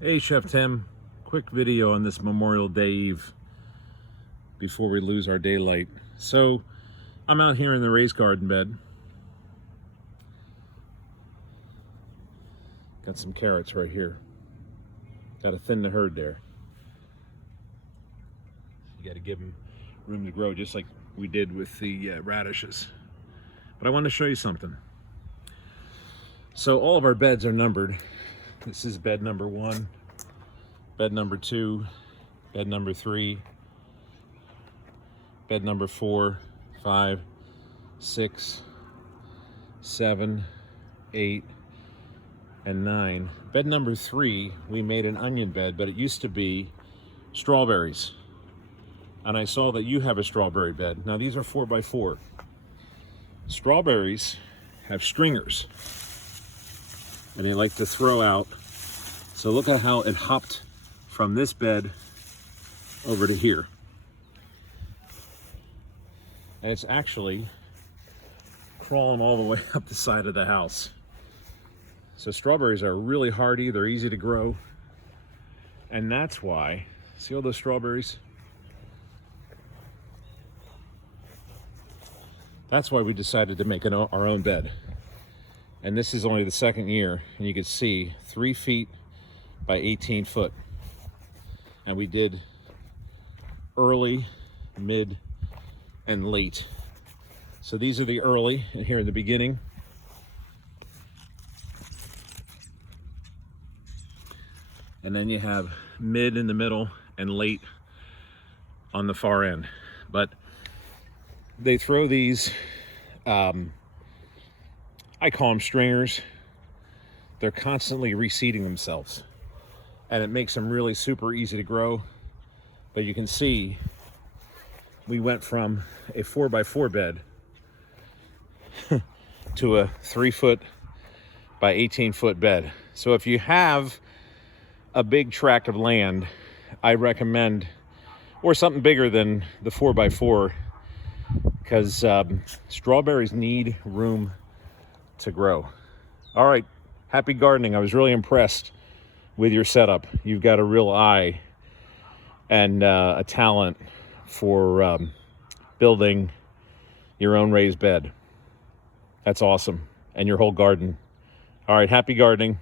Hey, Chef Tim. Quick video on this Memorial Day Eve before we lose our daylight. So, I'm out here in the raised garden bed. Got some carrots right here. Got to thin the herd there. You got to give them room to grow, just like we did with the radishes. But I want to show you something. So all of our beds are numbered. This is bed number 1, bed number 2, bed number 3, bed number 4, 5, 6, 7, 8, and 9. Bed number 3, we made an onion bed, but it used to be strawberries. And I saw that you have a strawberry bed. Now these are 4x4. Strawberries have stringers, and they like to throw out. So look at how it hopped from this bed over to here. And it's actually crawling all the way up the side of the house. So strawberries are really hardy, they're easy to grow. And that's why, see all those strawberries? That's why we decided to make our own bed. And this is only the second year, and you can see 3 feet by 18 foot. And we did early, mid, and late. So these are the early, and here in the beginning. And then you have mid in the middle and late on the far end. But they throw these, I call them stringers. They're constantly reseeding themselves, and it makes them really super easy to grow. But you can see we went from a 4x4 bed to a 3 foot by 18 foot bed. So if you have a big tract of land, I recommend, or something bigger than the 4x4, because strawberries need room to grow. All right, happy gardening. I was really impressed with your setup. You've got a real eye and a talent for building your own raised bed. That's awesome. And your whole garden. All right, happy gardening.